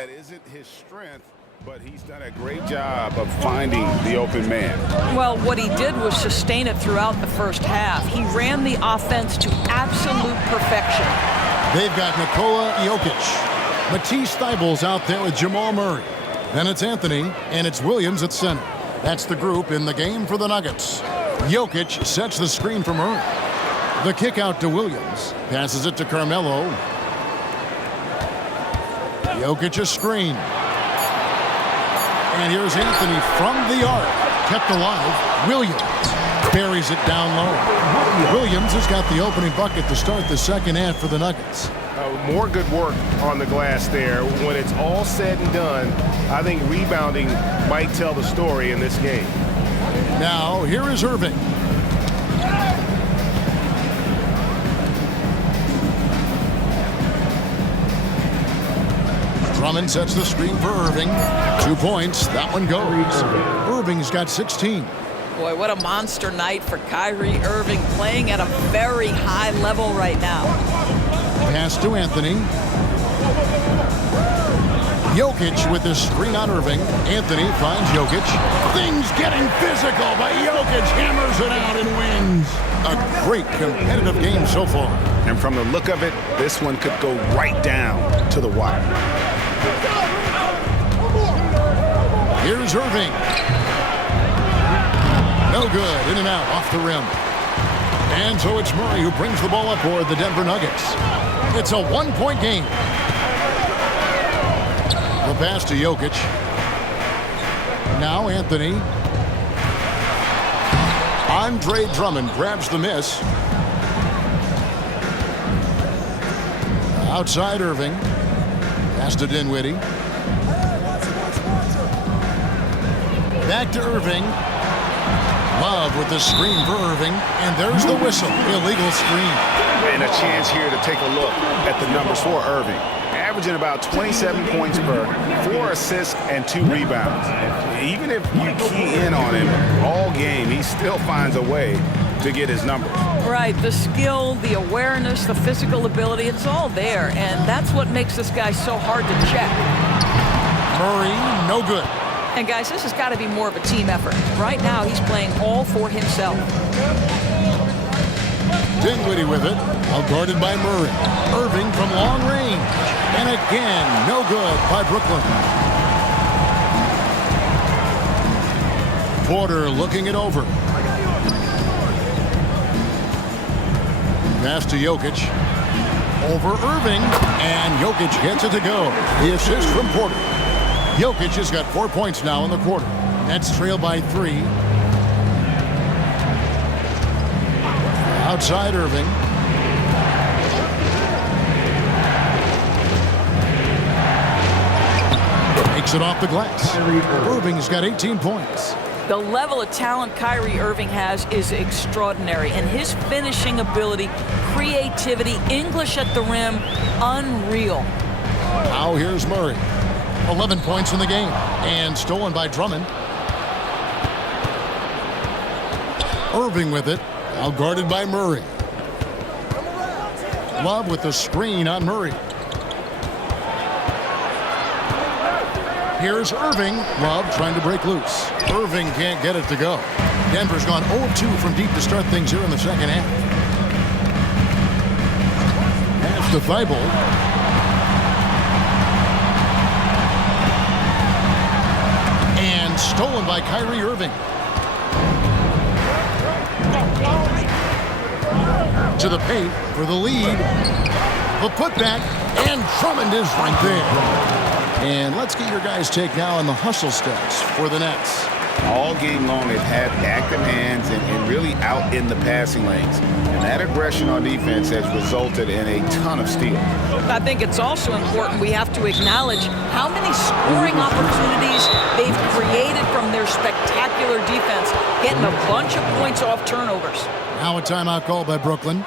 that isn't his strength, but he's done a great job of finding the open man. Well, what he did was sustain it throughout the first half. He ran the offense to absolute perfection. They've got Nikola, Jokic. Matisse Thybulle's out there with Jamal Murray. Then it's Anthony, and it's Williams at center. That's the group in the game for the Nuggets. Jokic sets the screen for Murray. The kick out to Williams. Passes it to Carmelo. Jokic a screen. And here's Anthony from the arc. Kept alive. Williams buries it down low. Williams has got the opening bucket to start the second half for the Nuggets. More good work on the glass there. When it's all said and done, I think rebounding might tell the story in this game. Now, here is Irving. Drummond sets the screen for Irving. 2 points. That one goes. Irving's got 16. Boy, what a monster night for Kyrie Irving, playing at a very high level right now. Pass to Anthony. Jokic with the screen on Irving. Anthony finds Jokic. Things getting physical, but Jokic hammers it out and wins. A great competitive game so far. And from the look of it, this one could go right down to the wire. Here's Irving. No good. In and out off the rim. And so it's Murray who brings the ball up for the Denver Nuggets. It's a one-point game. The pass to Jokic. Now Anthony. Andre Drummond grabs the miss. Outside Irving. Pass to Dinwiddie. Back to Irving. Love with the screen for Irving. And there's the whistle. Illegal screen. And a chance here to take a look at the numbers for Irving. Averaging about 27 points per, 4 assists, and 2 rebounds. Even if you key in on him all game, he still finds a way to get his numbers. Right, the skill, the awareness, the physical ability, it's all there. And that's what makes this guy so hard to check. Murray, no good. And guys, this has got to be more of a team effort. Right now, he's playing all for himself. Dinwiddie with it, well guarded by Murray. Irving from long range. And again, no good by Brooklyn. Porter looking it over. Pass to Jokic. Over Irving. And Jokic gets it to go. The assist from Porter. Jokic has got 4 points now in the quarter. Nets trail by 3. Outside Irving. Takes it off the glass. Irving's got 18 points. The level of talent Kyrie Irving has is extraordinary, and his finishing ability, creativity, English at the rim, unreal. Now here's Murray. 11 points in the game, and stolen by Drummond. Irving with it, now guarded by Murray. Love with the screen on Murray. Here's Irving. Love trying to break loose. Irving can't get it to go. Denver's gone 0-2 from deep to start things here in the second half. Pass to Thibault. And stolen by Kyrie Irving. To the paint for the lead. The putback, and Drummond is right there. And let's get your guys' take now on the hustle stats for the Nets. All game long, they've had active hands and really out in the passing lanes. And that aggression on defense has resulted in a ton of steals. I think it's also important we have to acknowledge how many scoring opportunities they've created from their spectacular defense, getting a bunch of points off turnovers. Now a timeout call by Brooklyn.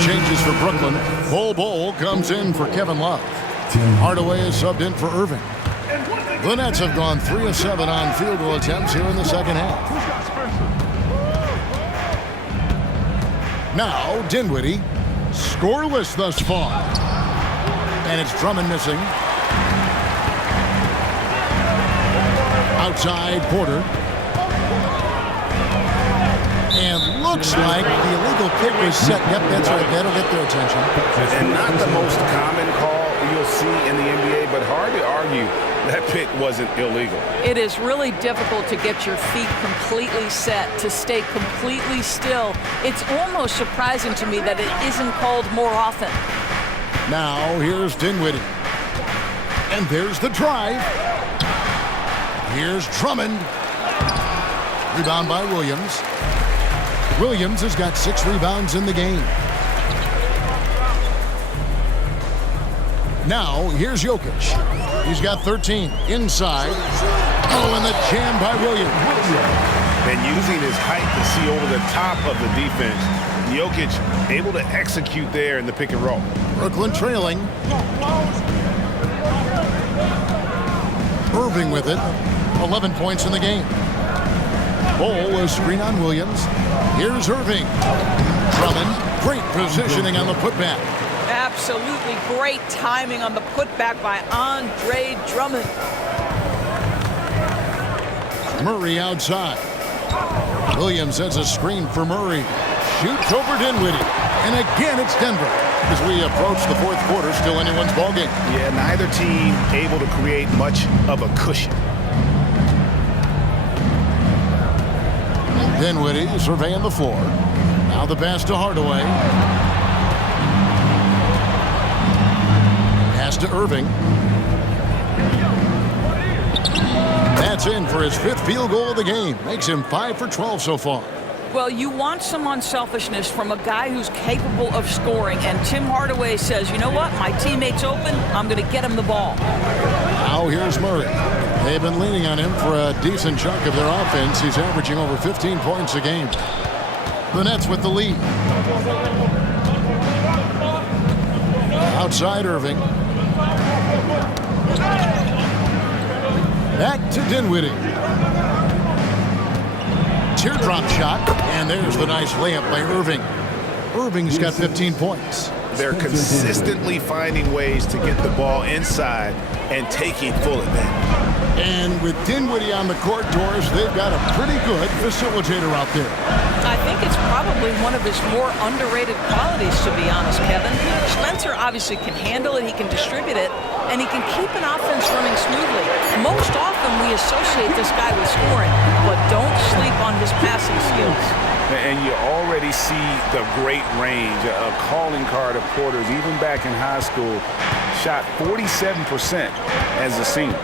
Changes for Brooklyn. Bol comes in for Kevin Love. Hardaway is subbed in for Irving. The Nets have gone 3 of 7 on field goal attempts here in the second half. Now Dinwiddie, scoreless thus far. And it's Drummond missing. Outside Porter. And looks like the illegal kick was set. Yep, that's right. That'll get their attention. And not the most common call you'll see in the NBA, but hard to argue that pick wasn't illegal. It is really difficult to get your feet completely set, to stay completely still. It's almost surprising to me that it isn't called more often. Now here's Dinwiddie. And there's the drive. Here's Drummond. Rebound by Williams. Williams has got 6 rebounds in the game. Now here's Jokic. He's got 13 inside. Oh, and the jam by Williams. And using his height to see over the top of the defense, Jokic able to execute there in the pick and roll. Brooklyn trailing. Irving with it. 11 points in the game. Ball was screen on Williams. Here's Irving. Drummond, great positioning on the putback. Absolutely great timing on the putback by Andre Drummond. Murray outside. Williams has a screen for Murray. Shoots over Dinwiddie. And again, it's Denver. As we approach the fourth quarter, still anyone's ballgame. Yeah, neither team able to create much of a cushion. Dinwiddie surveying the floor. Now the pass to Hardaway. Pass to Irving. That's in for his 5th field goal of the game. Makes him 5 for 12 so far. Well, you want some unselfishness from a guy who's capable of scoring, and Tim Hardaway says, you know what, my teammate's open, I'm going to get him the ball. Now here's Murray. They've been leaning on him for a decent chunk of their offense. He's averaging over 15 points a game. The Nets with the lead. Outside Irving. Back to Dinwiddie. Teardrop shot, and there's the nice layup by Irving. Irving's got 15 points. They're consistently finding ways to get the ball inside and taking full advantage. And with Dinwiddie on the court, Doris, they've got a pretty good facilitator out there. I think it's probably one of his more underrated qualities, to be honest, Kevin. Spencer obviously can handle it, he can distribute it, and he can keep an offense running smoothly. Most often we associate this guy with scoring, but don't sleep on his passing skills. And you already see the great range, a calling card of Porter's, even back in high school, shot 47% as a senior.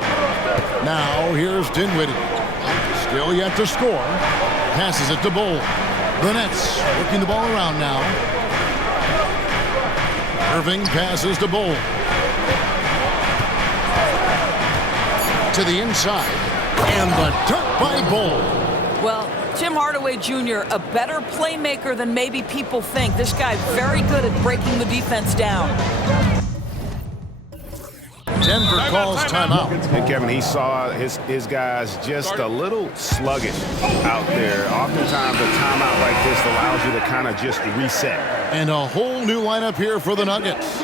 Now here's Dinwiddie. Still yet to score. Passes it to Bol. The Nets working the ball around now. Irving passes to Bol. To the inside. And the dunk by Bol. Well, Tim Hardaway Jr., a better playmaker than maybe people think. This guy very good at breaking the defense down. Denver calls timeout. And Kevin, he saw his guys just a little sluggish out there. Oftentimes a timeout like this allows you to kind of just reset. And a whole new lineup here for the Nuggets.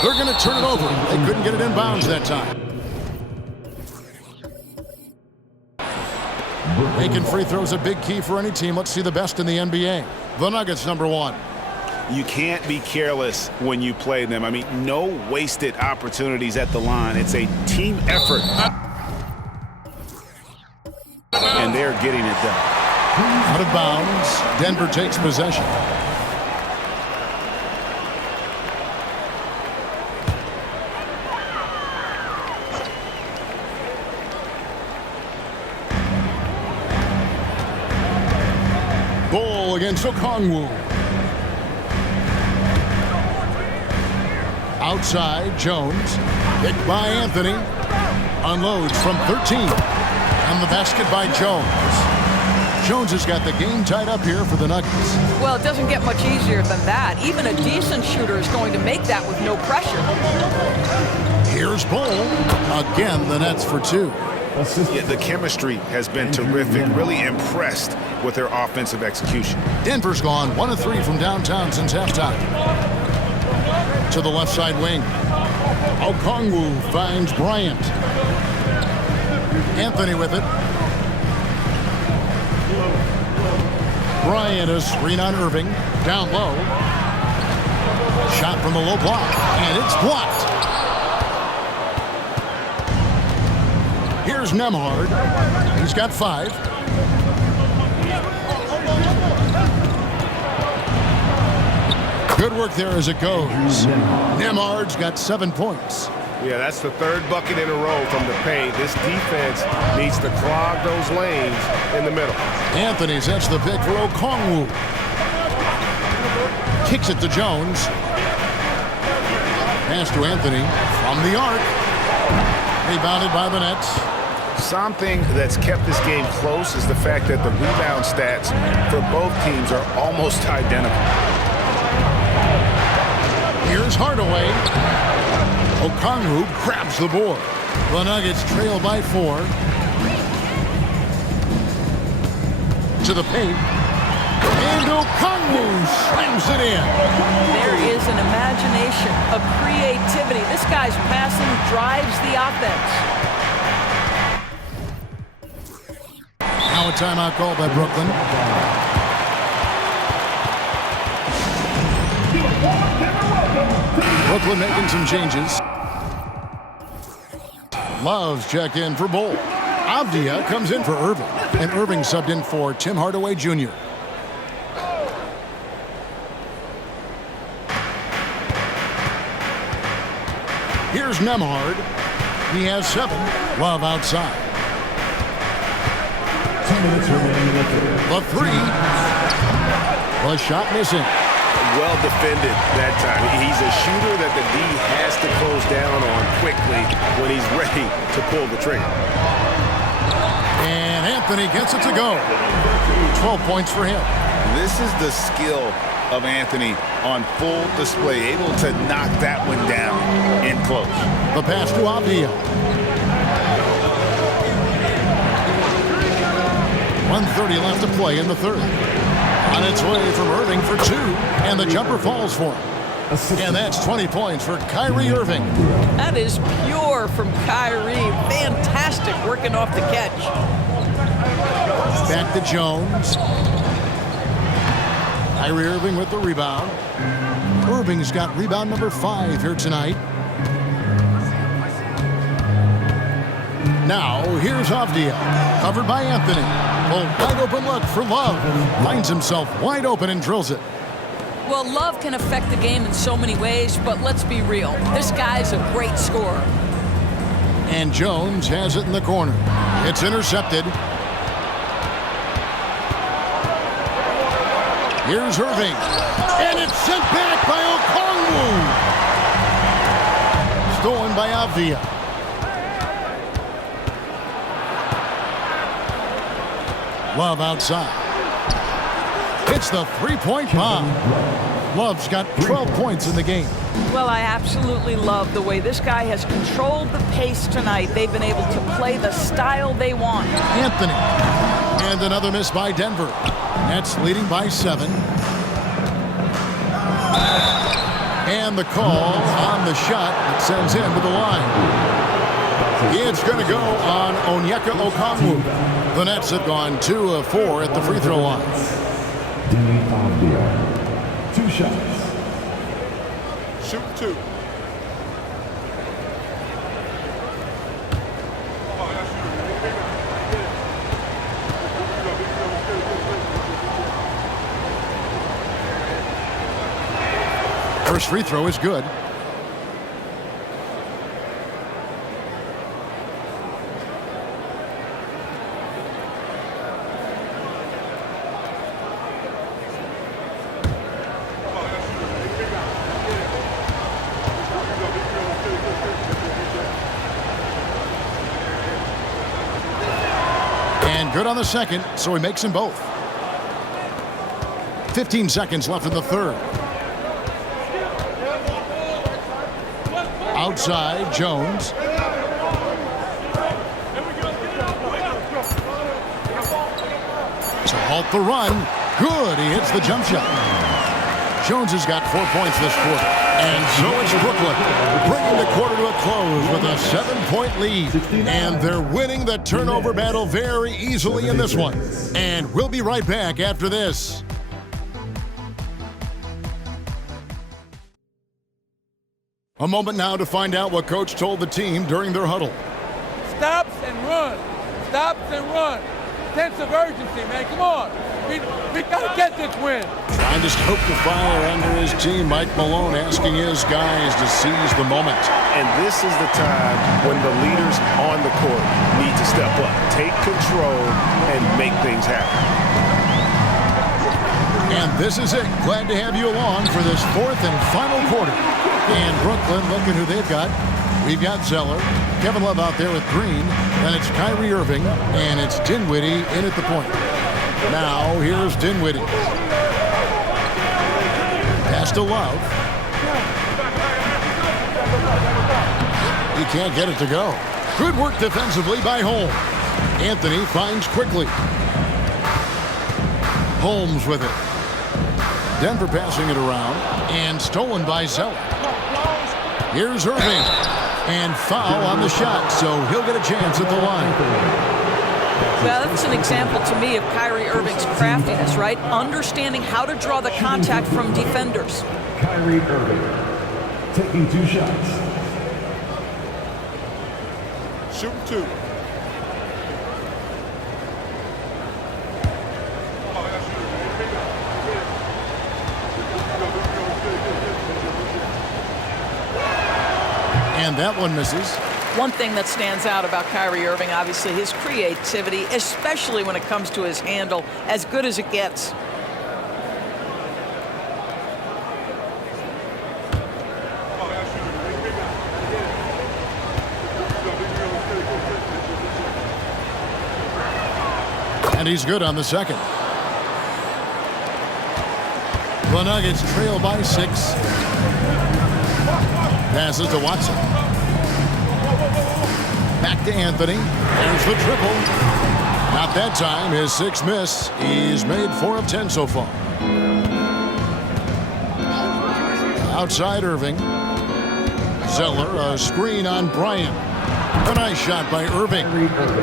They're going to turn it over. They couldn't get it in bounds that time. Making free throws a big key for any team. Let's see the best in the NBA. The Nuggets, number 1. You can't be careless when you play them. I mean, no wasted opportunities at the line. It's a team effort. And they're getting it done. Out of bounds. Denver takes possession. Ball against Okongwu. Outside, Jones. Picked by Anthony. Unloads from 13. And the basket by Jones. Jones has got the game tied up here for the Nuggets. Well, it doesn't get much easier than that. Even a decent shooter is going to make that with no pressure. Here's Bull. Again, the Nets for two. Yeah, the chemistry has been terrific. Really impressed with their offensive execution. Denver's gone 1 of 3 from downtown since halftime. To the left side wing. Okongwu finds Bryant. Anthony with it. Bryant, a screen on Irving. Down low. Shot from the low block. And it's blocked. Here's Nembhard. He's got 5. Good work there as it goes. Nembhard's got 7 points. Yeah, that's the 3rd bucket in a row from the paint. This defense needs to clog those lanes in the middle. Anthony sets the pick for Okongwu. Kicks it to Jones. Pass to Anthony from the arc. Rebounded by the Nets. Something that's kept this game close is the fact that the rebound stats for both teams are almost identical. Here's Hardaway. Okongwu grabs the board. The Nuggets trail by 4. To the paint. And Okongwu slams it in. There is an imagination, a creativity. This guy's passing drives the offense. Now a timeout call by Brooklyn. Brooklyn making some changes. Love's checked in for Bull. Avdia comes in for Irving. And Irving subbed in for Tim Hardaway Jr. Here's Nembhard. He has 7. Love outside. 10 minutes remaining in the The 3. The shot missing. Well defended that time. He's a shooter that the D has to close down on quickly when he's ready to pull the trigger. And Anthony gets it to go. 12 points for him. This is the skill of Anthony on full display, able to knock that one down in close. The pass to Avdia. 1:30 left to play in the 3rd. On its way from Irving for 2, and the jumper falls for him. And that's 20 points for Kyrie Irving. That is pure from Kyrie. Fantastic working off the catch. Back to Jones. Kyrie Irving with the rebound. Irving's got rebound number 5 here tonight. Now, here's Avdia, covered by Anthony. A wide open look for Love. Finds himself wide open and drills it. Well, Love can affect the game in so many ways, but let's be real. This guy's a great scorer. And Jones has it in the corner. It's intercepted. Here's Irving. And it's sent back by Okongwu. Stolen by Avdia. Love outside. It's the 3-point bomb. Love's got 12 points in the game. Well, I absolutely love the way this guy has controlled the pace tonight. They've been able to play the style they want. Anthony. And another miss by Denver. Nets leading by 7. And the call on the shot that sends him to the line. It's going to go on Onyeka Okongwu. The Nets have gone 2 of 4 at the free throw line. 2 shots. Shoot 2. First free throw is good. good on the second, so he makes them both. 15 seconds left in the third. Outside, Jones. To halt the run. Good, he hits the jump shot. Jones has got 4 points this quarter. And so it's Brooklyn, bringing the quarter to a close with a 7-point lead. And they're winning the turnover battle very easily in this one. And we'll be right back after this. A moment now to find out what Coach told the team during their huddle. Stops and run. Stops and run. Sense of urgency, man. Come on. We got to get this win. Trying to stoke the fire under his team, Mike Malone asking his guys to seize the moment. And this is the time when the leaders on the court need to step up, take control, and make things happen. And this is it. Glad to have you along for this fourth and final quarter. And Brooklyn, looking who they've got. We've got Zeller, Kevin Love out there with Green, then it's Kyrie Irving, and it's Dinwiddie in at the point. Now, here's Dinwiddie. Pass to Love. He can't get it to go. Good work defensively by Holmes. Anthony finds quickly. Holmes with it. Denver passing it around, and stolen by Zeller. Here's Irving. And foul on the shot, so he'll get a chance at the line. Well, that's an example to me of Kyrie Irving's craftiness, right? Understanding how to draw the contact from defenders. Kyrie Irving taking 2 shots. Shooting 2. And that one misses. One thing that stands out about Kyrie Irving, obviously, his creativity, especially when it comes to his handle, as good as it gets. And he's good on the second. The Nuggets trail by 6. Passes to Watson. Back to Anthony. There's the triple. Not that time. His 6th miss. He's made 4 of 10 so far. Outside Irving. Zeller, a screen on Bryant. A nice shot by Irving.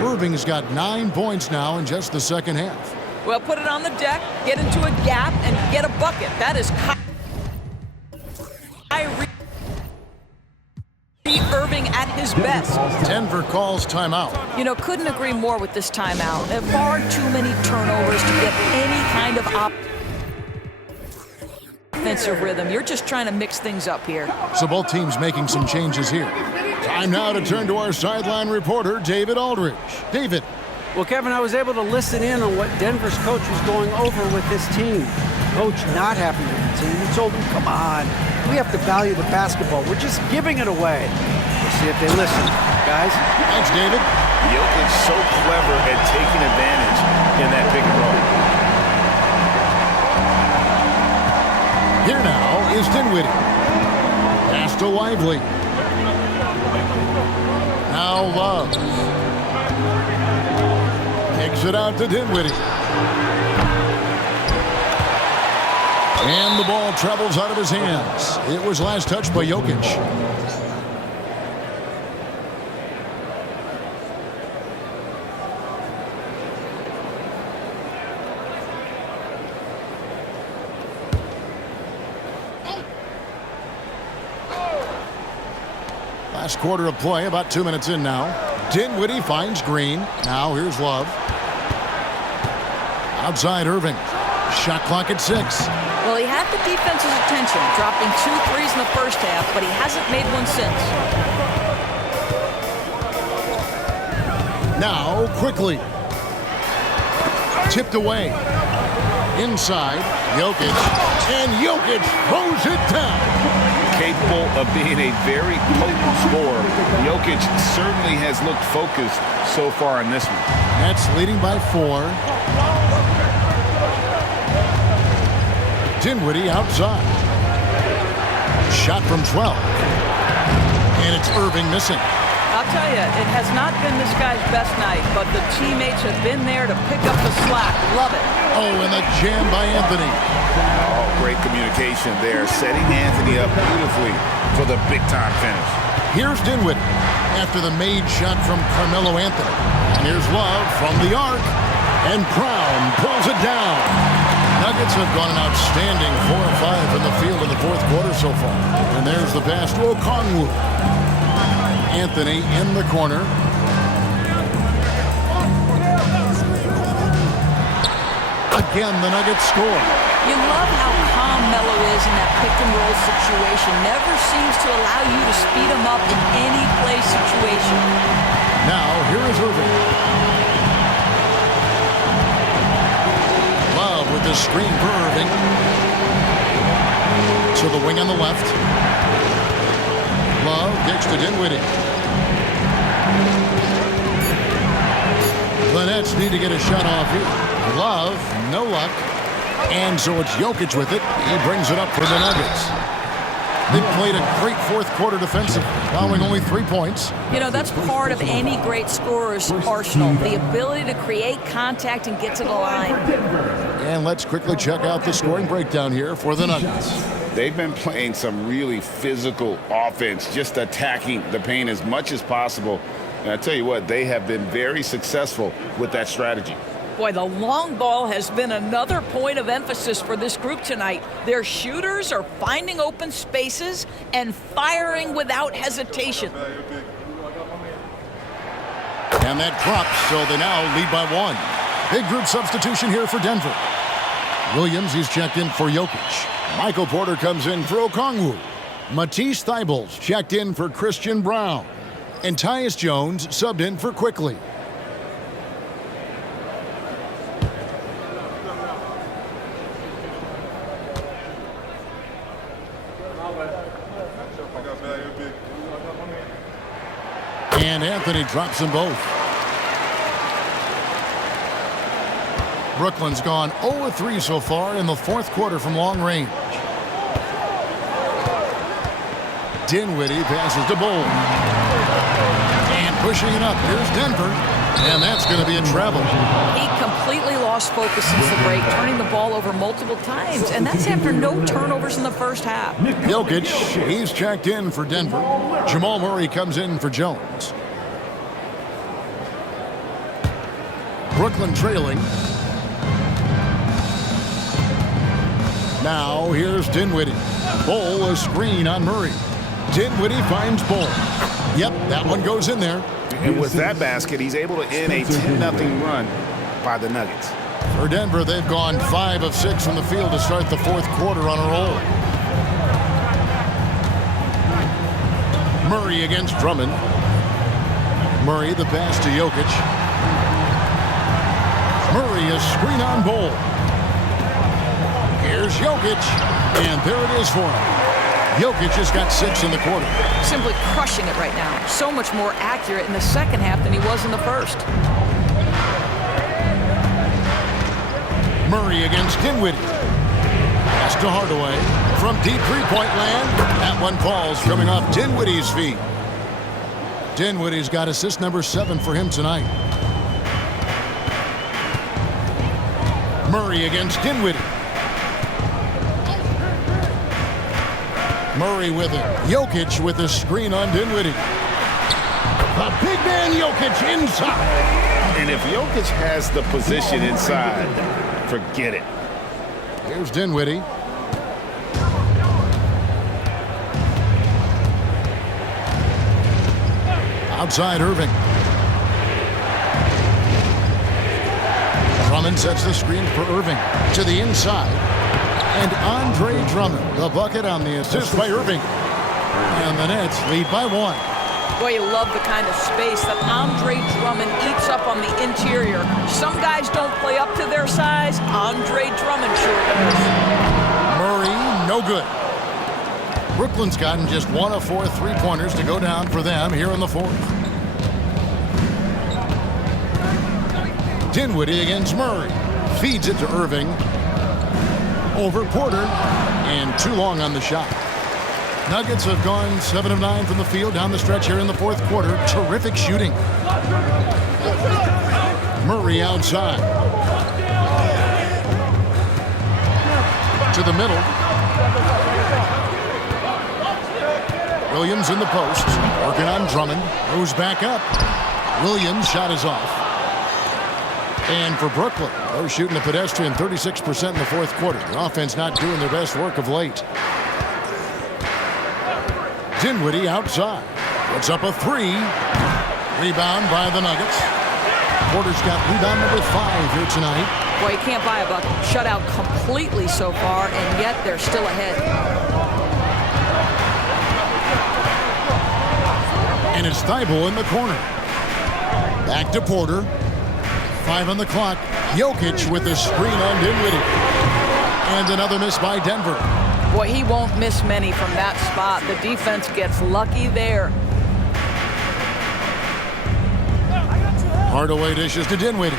Irving's got 9 points now in just the second half. Well, put it on the deck, get into a gap, and get a bucket. That is Kyrie Irving at his best. Denver calls timeout. You know, couldn't agree more with this timeout. There are far too many turnovers to get any kind of offensive rhythm. You're just trying to mix things up here. So both teams making some changes here. Time now to turn to our sideline reporter, David Aldridge. David. Well, Kevin, I was able to listen in on what Denver's coach was going over with this team. Coach not happy with the team. He told them, come on, we have to value the basketball. We're just giving it away. We'll see if they listen, guys. Thanks, David. Jokic so clever at taking advantage in that pick and roll. Here now is Dinwiddie. Pass to Lively. Now Love. Kicks it out to Dinwiddie. And the ball travels out of his hands. It was last touched by Jokic. Last quarter of play, about 2 minutes in now. Dinwiddie finds Green. Now here's Love. Outside Irving. Shot clock at 6. Well, he had the defense's attention, dropping 2 threes in the first half, but he hasn't made one since. Now, quickly. Tipped away. Inside, Jokic. And Jokic throws it down. capable of being a very potent scorer. Jokic certainly has looked focused so far in this one. Nets leading by 4. Dinwiddie outside. Shot from 12. And it's Irving missing. I'll tell you, it has not been this guy's best night, but the teammates have been there to pick up the slack. Love it. Oh, and the jam by Anthony. Oh, great communication there, setting Anthony up beautifully for the big-time finish. Here's Dinwiddie after the made shot from Carmelo Anthony. And here's Love from the arc. And Brown pulls it down. Nuggets have gone an outstanding 4 of 5 in the field in the fourth quarter so far. And there's the pass to Okongwu. Anthony in the corner. Again, the Nuggets score. You love how calm Melo is in that pick-and-roll situation. Never seems to allow you to speed him up in any play situation. Now, here is Irving. Love with the screen for Irving. To the wing on the left. Love kicks to Dinwiddie. The Nets need to get a shot off here. Love, no luck. And so it's Jokic with it. He brings it up for the Nuggets. They played a great fourth quarter defensively, allowing only 3 points. You know, that's part of any great scorer's arsenal, the ability to create contact and get to the line. And let's quickly check out the scoring breakdown here for the Nuggets. They've been playing some really physical offense, just attacking the paint as much as possible. And I tell you what, they have been very successful with that strategy. Boy, the long ball has been another point of emphasis for this group tonight. Their shooters are finding open spaces and firing without hesitation. And that drops, so they now lead by 1. Big group substitution here for Denver. Williams, he's checked in for Jokic. Michael Porter comes in for Okongwu. Matisse Thybulle checked in for Christian Brown. And Tyus Jones subbed in for Quickly. And Anthony drops them both. Brooklyn's gone 0-3 so far in the fourth quarter from long range. Dinwiddie passes to Bull. And pushing it up, here's Denver. And that's going to be a travel. He completely lost focus since the break, turning the ball over multiple times. And that's after no turnovers in the first half. Jokic, he's checked in for Denver. Jamal Murray comes in for Jones. Brooklyn trailing. Now here's Dinwiddie. Bull a screen on Murray. Dinwiddie finds Bull. Yep, that one goes in there. And with that basket, he's able to end a 10-0 run by the Nuggets. For Denver, they've gone 5 of 6 from the field to start the fourth quarter on a roll. Murray against Drummond. Murray the pass to Jokic. Murray a screen on Bull. Here's Jokic, and there it is for him. Jokic has got 6 in the quarter. Simply crushing it right now. So much more accurate in the second half than he was in the first. Murray against Dinwiddie. Pass to Hardaway from deep three-point land. That one falls coming off Dinwiddie's feet. Dinwiddie's got assist number 7 for him tonight. Murray against Dinwiddie. Murray with it. Jokic with the screen on Dinwiddie. The big man Jokic inside. And if Jokic has the position inside, forget it. Here's Dinwiddie. Outside Irving. Drummond sets the screen for Irving to the inside. And Andre Drummond, the bucket on the assist by Irving. And the Nets lead by 1. Boy, you love the kind of space that Andre Drummond eats up on the interior. Some guys don't play up to their size. Andre Drummond sure does. Murray, no good. Brooklyn's gotten just 1 of 4 3-pointers to go down for them here in the fourth. Dinwiddie against Murray. Feeds it to Irving. Over Porter. And too long on the shot. Nuggets have gone 7 of 9 from the field down the stretch here in the fourth quarter. Terrific shooting. Murray outside. To the middle. Williams in the post. Working on Drummond. Goes back up. Williams' shot is off. And for Brooklyn, they're shooting a pedestrian 36% in the fourth quarter. The offense not doing their best work of late. Dinwiddie outside. Puts up a 3. Rebound by the Nuggets. Porter's got rebound number 5 here tonight. Boy, you can't buy a bucket. Shut out completely so far, and yet they're still ahead. And it's Thibault in the corner. Back to Porter. 5 on the clock. Jokic with the screen on Dinwiddie. And another miss by Denver. Boy, he won't miss many from that spot. The defense gets lucky there. Hardaway dishes to Dinwiddie.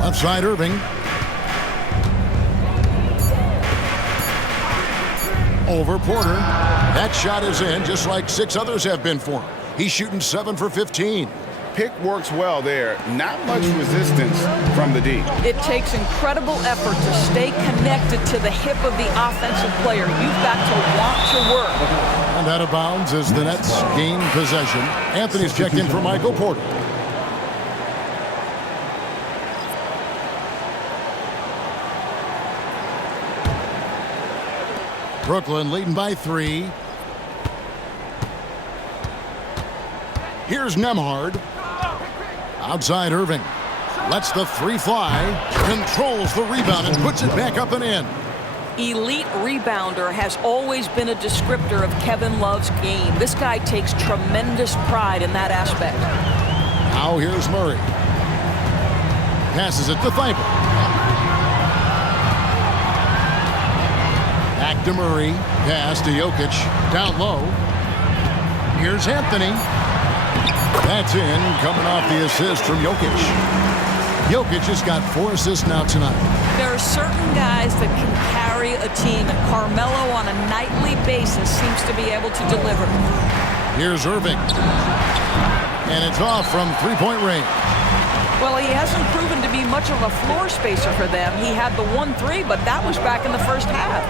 Left side Irving. Over Porter. That shot is in, just like 6 others have been for him. He's shooting 7 for 15. Pick works well there. Not much resistance from the D. It takes incredible effort to stay connected to the hip of the offensive player. You've got to want to work. And out of bounds as the Nets gain possession. Anthony's checked in for Michael Porter. Brooklyn leading by 3. Here's Nembhard. Outside Irving. Lets the 3 fly. Controls the rebound and puts it back up and in. Elite rebounder has always been a descriptor of Kevin Love's game. This guy takes tremendous pride in that aspect. Now here's Murray. Passes it to Thibault. Back to Murray. Pass to Jokic. Down low. Here's Anthony. That's in, coming off the assist from Jokic. Jokic has got 4 assists now tonight. There are certain guys that can carry a team, and Carmelo on a nightly basis seems to be able to deliver. Here's Irving. And it's off from 3-point range. Well, he hasn't proven to be much of a floor spacer for them. He had the 1-3, but that was back in the first half.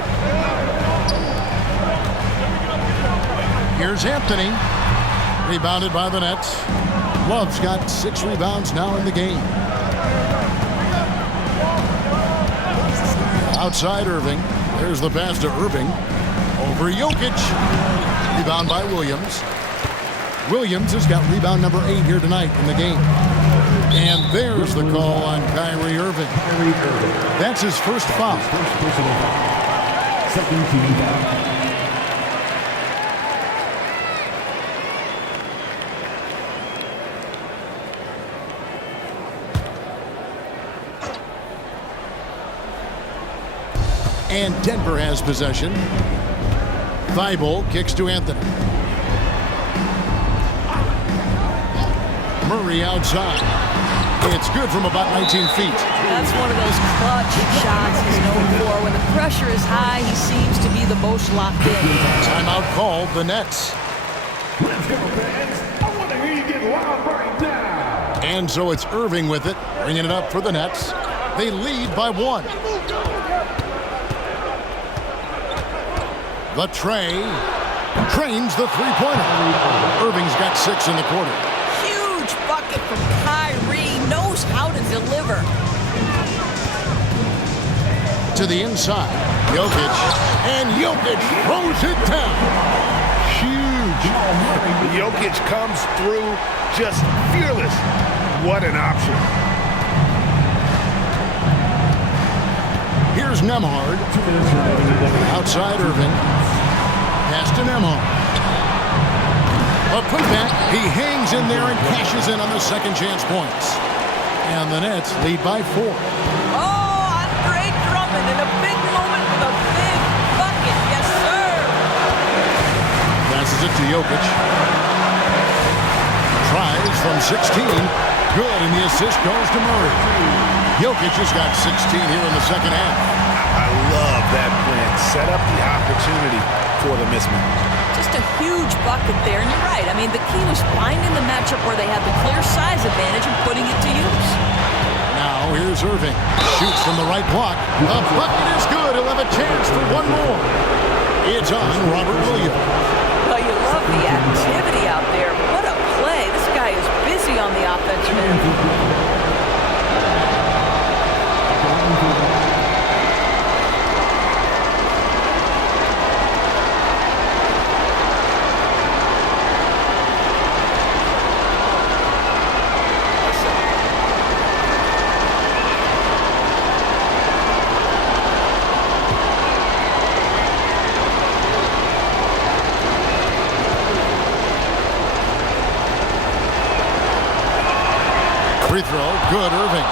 Here's Anthony. Rebounded by the Nets. Love's got 6 rebounds now in the game. Outside Irving. There's the pass to Irving. Over Jokic. Rebound by Williams. Williams has got rebound number 8 here tonight in the game. And there's the call on Kyrie Irving. That's his first foul. Second team foul. And Denver has possession. Thibault kicks to Anthony. Murray outside. It's good from about 19 feet. That's one of those clutch shots he's known for. When the pressure is high, he seems to be the most locked in. Timeout called, the Nets. Let's go, fans. I want to hear you get loud right now. And so it's Irving with it, bringing it up for the Nets. They lead by 1. The tray trains the 3-pointer. Irving's got 6 in the quarter. Huge bucket from Kyrie. Knows how to deliver. To the inside. Jokic. And Jokic throws it down. Huge. Jokic comes through just fearless. What an option. Here's Nembhard. Outside Irving. Pass to Nembhard. A putback. He hangs in there and cashes in on the second chance points. And the Nets lead by 4. Oh, Andre to Jokic. Tries from 16. Good, and the assist goes to Murray. Jokic has got 16 here in the second half. I love that plan. Set up the opportunity for the mismatch. Just a huge bucket there, and you're right. I mean, the key was finding the matchup where they had the clear size advantage and putting it to use. Now here's Irving. Shoots from the right block. The bucket is good. He'll have a chance for one more. It's on Robert Williams. Well, you love the activity out there. What a play. This guy is busy on the offensive end. Free throw, good, Irving.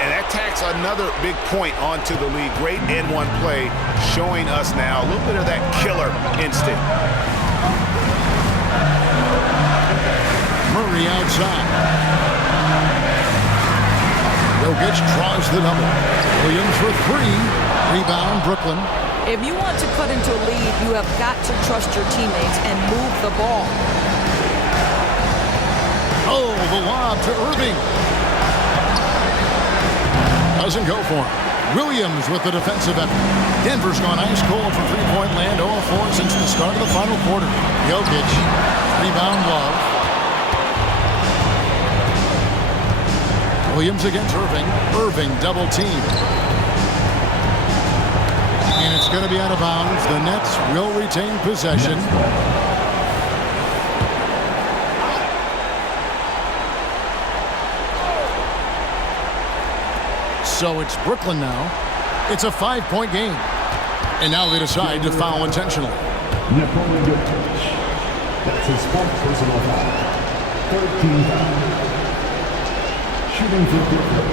And that tacks another big point onto the lead. Great N1 play, showing us now a little bit of that killer instinct. Murray outside. Jokic draws the double. Williams for three. Rebound, Brooklyn. If you want to cut into a lead, you have got to trust your teammates and move the ball. Oh, the lob to Irving. Doesn't go for him. Williams with the defensive effort. Denver's gone ice cold from three-point land, 0-4 since the start of the final quarter. Jokic, rebound, Love. Williams against Irving. Irving double team. And it's going to be out of bounds. The Nets will retain possession. So it's Brooklyn now. It's a 5-point game. And now they decide to foul intentionally. Nikola Jokic. That's his fourth personal foul. 13 foul. Shooting for Brooklyn.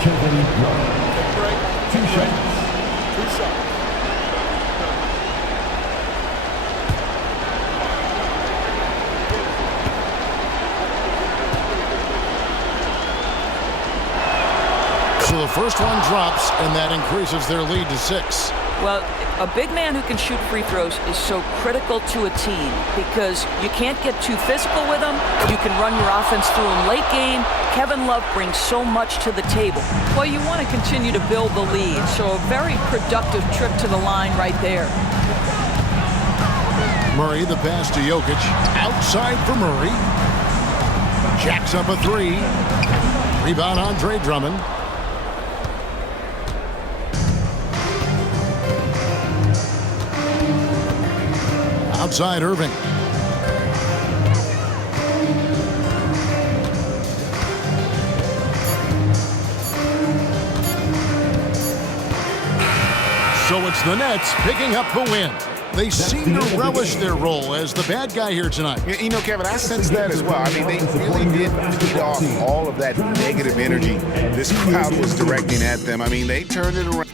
Kevin Love. 2 shots. So the first one drops, and that increases their lead to 6. Well, a big man who can shoot free throws is so critical to a team because you can't get too physical with him. You can run your offense through him late game. Kevin Love brings so much to the table. Well, you want to continue to build the lead, so a very productive trip to the line right there. Murray, the pass to Jokic. Outside for Murray. Jacks up a 3. Rebound, Andre Drummond. Outside Irving. So it's the Nets picking up the win. They seem to relish their role as the bad guy here tonight. You know, Kevin, I sense that as well. I mean, they really did feed off all of that negative energy this crowd was directing at them. I mean, they turned it around.